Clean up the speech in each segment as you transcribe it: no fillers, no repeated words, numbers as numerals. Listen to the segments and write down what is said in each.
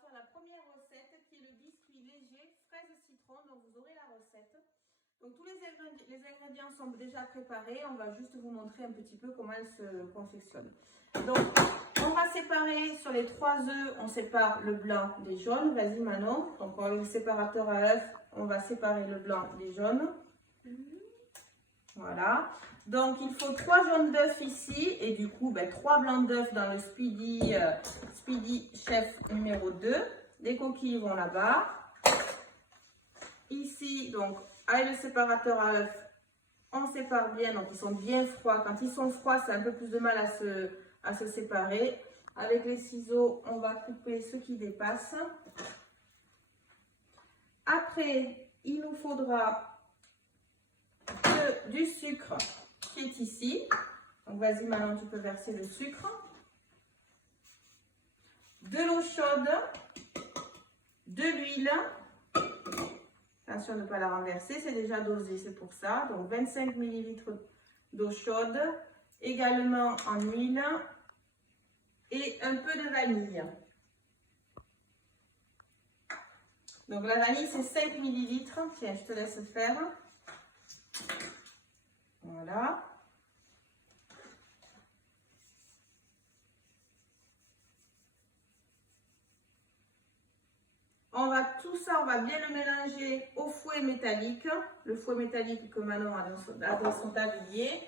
faire la première recette qui est le biscuit léger fraise citron. Donc vous aurez la recette. Donc tous les ingrédients sont déjà préparés. On va juste vous montrer un petit peu comment elle se confectionne. Donc on va séparer sur les 3 œufs, on sépare le blanc des jaunes. Vas-y Manon. Donc avec le séparateur à œufs, on va séparer le blanc des jaunes. Voilà. Donc il faut 3 jaunes d'œufs ici et du coup 3 blancs d'œufs dans le Speedy Chef numéro 2. Les coquilles vont là-bas. Ici, donc avec le séparateur à œufs, on sépare bien, donc ils sont bien froids. Quand ils sont froids, c'est un peu plus de mal à se séparer. Avec les ciseaux, on va couper ce qui dépasse. Après, il nous faudra du sucre qui est ici. Donc vas-y maintenant, tu peux verser le sucre. De l'eau chaude, de l'huile. Attention de ne pas la renverser, c'est déjà dosé, c'est pour ça. Donc 25 ml d'eau chaude, également en huile et un peu de vanille. Donc la vanille c'est 5 ml. Tiens, je te laisse faire. Voilà. Tout ça, on va bien le mélanger au fouet métallique. Le fouet métallique que Manon a dans son tablier.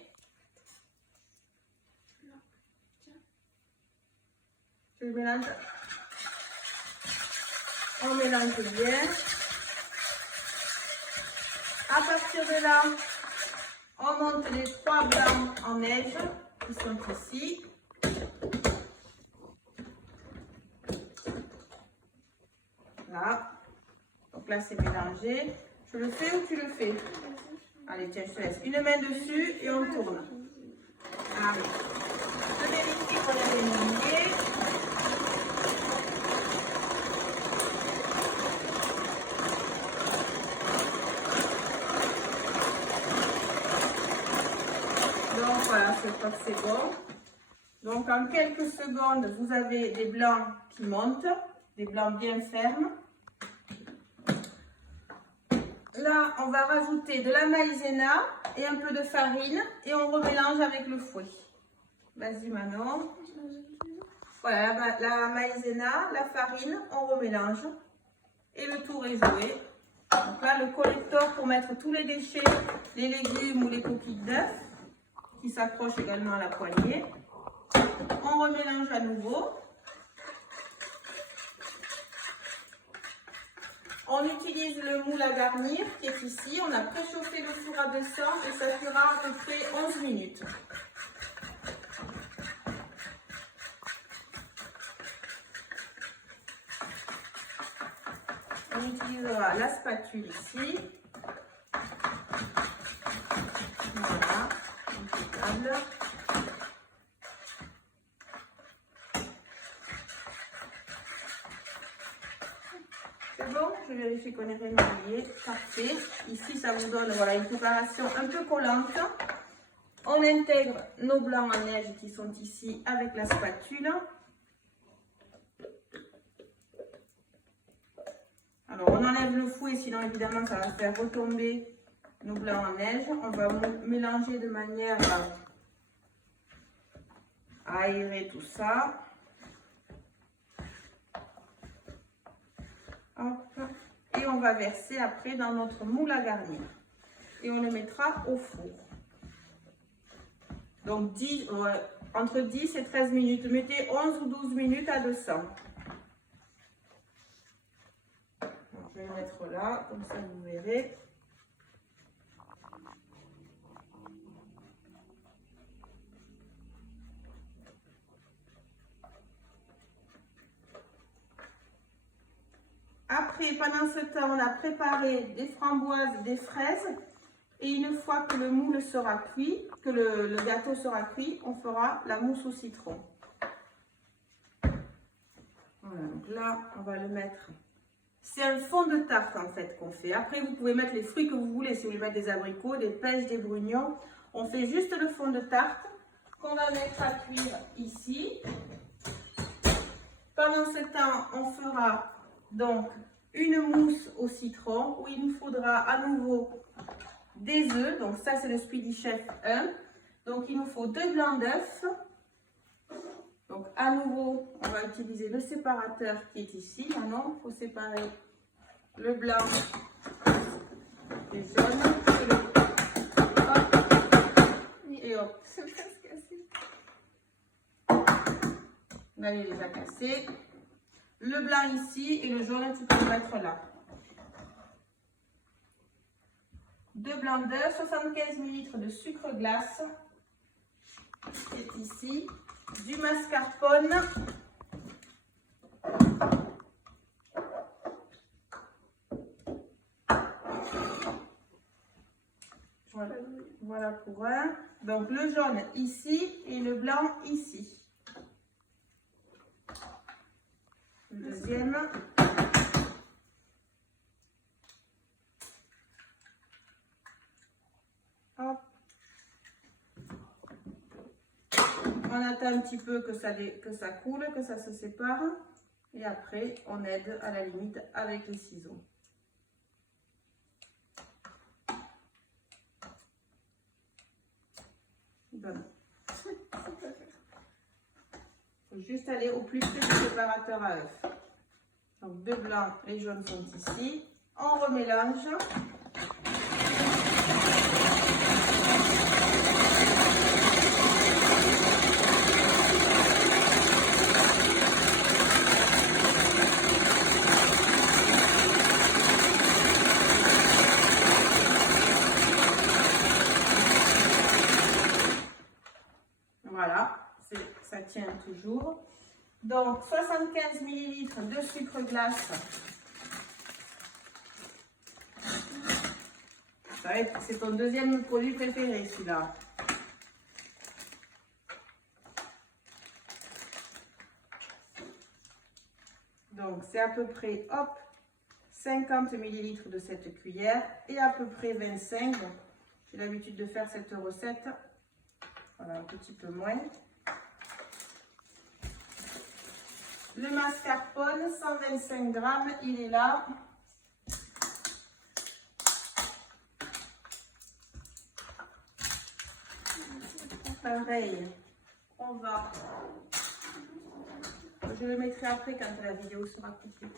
Je le mélange. On mélange bien. À partir de là, on monte les 3 blancs en neige qui sont ici. Là. Donc là, c'est mélangé. Je le fais ou tu le fais? Allez, tiens, je te laisse. Une main dessus et on tourne. Allez. Je vérifie qu'on est mélangé. Donc voilà, je crois que c'est bon. Donc en quelques secondes, vous avez des blancs qui montent, des blancs bien fermes. Là, on va rajouter de la maïzena et un peu de farine et on remélange avec le fouet. Vas-y Manon. Voilà, la maïzena, la farine, on remélange et le tour est joué. Donc là, le collecteur pour mettre tous les déchets, les légumes ou les coquilles d'œufs qui s'accrochent également à la poignée. On remélange à nouveau. On utilise le moule à garnir qui est ici. On a préchauffé le four à 200 et ça fera à peu près 11 minutes. On utilisera la spatule ici. Voilà, impeccable. C'est bon, je vérifie qu'on est régulier. Parfait. Ici, ça vous donne voilà, une préparation un peu collante. On intègre nos blancs en neige qui sont ici avec la spatule. Alors, on enlève le fouet, sinon évidemment, ça va faire retomber nos blancs en neige. On va mélanger de manière à aérer tout ça. Hop. Et on va verser après dans notre moule à garnir. Et on le mettra au four. Donc entre 10 et 13 minutes. Mettez 11 ou 12 minutes à 200. Alors, je vais le mettre là, comme ça vous verrez. Après, pendant ce temps, on a préparé des framboises, des fraises. Et une fois que le moule sera cuit, que le gâteau sera cuit, on fera la mousse au citron. Voilà, donc là, on va le mettre. C'est un fond de tarte en fait qu'on fait. Après, vous pouvez mettre les fruits que vous voulez. Si vous voulez mettre des abricots, des pêches, des brugnons. On fait juste le fond de tarte qu'on va mettre à cuire ici. Pendant ce temps, on fera donc une mousse au citron où il nous faudra à nouveau des œufs. Donc ça, c'est le Speedy Chef 1. Donc il nous faut 2 blancs d'œufs. Donc à nouveau, on va utiliser le séparateur qui est ici. Maintenant, il faut séparer le blanc des jaunes. Et hop. Allez, les a cassés. Le blanc ici et le jaune, tu peux le mettre là. 2 blancs d'œufs, 75 ml de sucre glace. C'est ici. Du mascarpone. Voilà pour un. Donc le jaune ici et le blanc ici. Le deuxième. Hop. On attend un petit peu que ça coule, que ça se sépare. Et après, on aide à la limite avec les ciseaux. Voilà. Il faut juste aller au plus près du séparateur à œufs. Donc, 2 blancs, les jaunes sont ici. On remélange. Voilà, ça tient toujours. Donc, 75 ml de sucre glace. C'est ton deuxième produit préféré, celui-là. Donc, c'est à peu près, hop, 50 ml de cette cuillère et à peu près 25. J'ai l'habitude de faire cette recette. Voilà, un petit peu moins. Le mascarpone, 125 grammes, il est là. Pareil, on va... Je le mettrai après quand la vidéo sera coupée.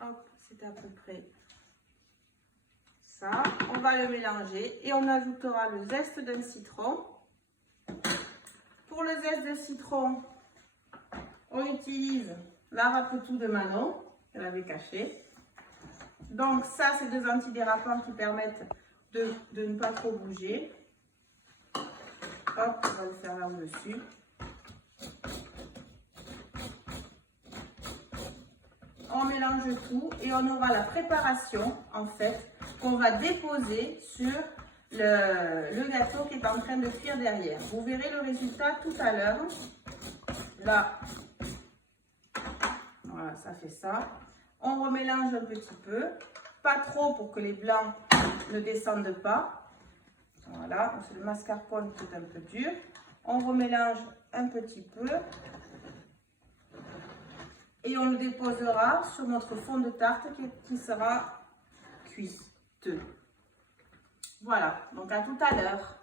Hop, c'est à peu près ça. On va le mélanger et on ajoutera le zeste d'un citron. Pour le zeste de citron, on utilise la râpe-tout de Manon, qu'elle avait cachée. Donc ça, c'est des antidérapants qui permettent de ne pas trop bouger. Hop, on va le faire là-dessus. On mélange tout et on aura la préparation, en fait, qu'on va déposer sur le gâteau qui est en train de cuire derrière. Vous verrez le résultat tout à l'heure. Là, voilà, ça fait ça. On remélange un petit peu, pas trop pour que les blancs ne descendent pas. Voilà, c'est le mascarpone qui est un peu dur. On remélange un petit peu. Et on le déposera sur notre fond de tarte qui sera cuiteux. Voilà, donc à tout à l'heure.